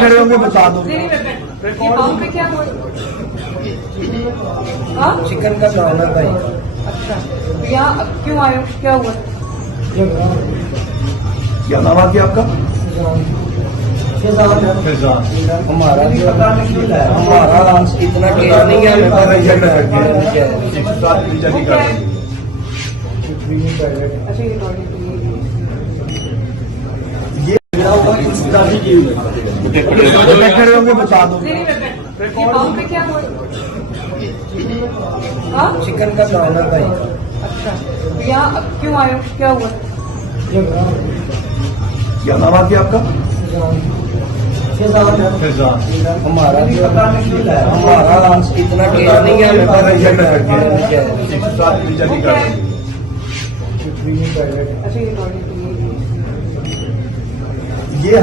खड़े होंगे बता दो। ये पाँव पे क्या हुआ? हाँ? चिकन का खाना भाई। अच्छा, तो यहाँ क्यों आए हो? क्या हुआ? क्या नाम है आपका? हमारा भी पता नहीं है, हमारा इतना टेस्ट नहीं है, हमें पता नहीं है। वो क्या है? अच्छा, ये टॉयलेट खड़े होंगे बता दो। ये पाँव पे क्या हुआ? हाँ? चिकन का खाना भाई। अच्छा, तो यहाँ क्यों आए हो? क्या हुआ? क्या नाम है आपका? हमारा भी पता नहीं है, हमारा इतना टेस्ट नहीं है, हमें पता नहीं है। वो क्या है? अच्छा, ये टॉयलेट ये